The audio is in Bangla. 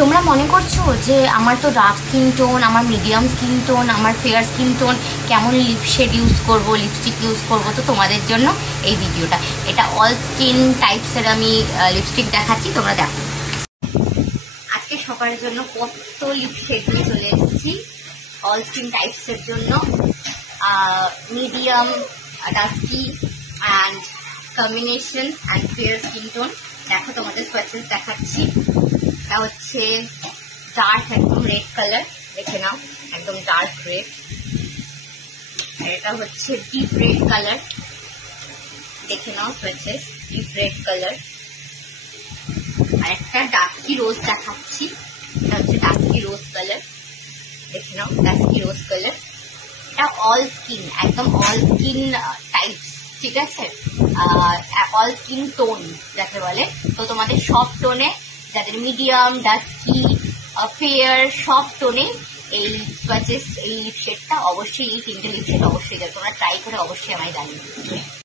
তোমরা মনে করছো যে আমার তো ডার্ক স্কিন টোন, আমার মিডিয়াম স্কিন টোন, আমার ফেয়ার স্কিন টোন, কেমন লিপ শেড ইউজ করবো, লিপস্টিক ইউজ করবো। তো তোমাদের জন্য এই ভিডিওটা, এটা অল স্কিন টাইপসের আমি লিপস্টিক দেখাচ্ছি, তোমরা দেখো। আজকে সকালের জন্য কত লিপ শেড নিয়ে চলে এসেছি অল স্কিন টাইপসের জন্য, medium, dusky and combination and fair skin tone. দেখো তোমাদের সোয়াচেস দেখাচ্ছি। এটা হচ্ছে ডার্ক একদম রেড কালার, দেখে নাও একদম ডার্ক রেড। আর এটা হচ্ছে ডিপ রেড কালার, দেখে নাও সোয়াচেস ডিপ রেড কালার। আর একটা ডাস্কি রোজ দেখাচ্ছি, এটা হচ্ছে ডাস্কি রোজ কালার, দেখে নাও ডাস্কি রোজ কালার। এটা অল স্কিন, একদম অল স্কিন টাইপস, ঠিক আছে, অল স্কিন টোন যাকে বলে। তো তোমাদের সব টোনে, যাদের মিডিয়াম, ডাস্কি, ফেয়ার, সব টোনে এই সোয়াচেস, এই লিপশেডটা অবশ্যই, এই তিনটে লিপশেড অবশ্যই তোমরা ট্রাই করে অবশ্যই আমায় জানিও।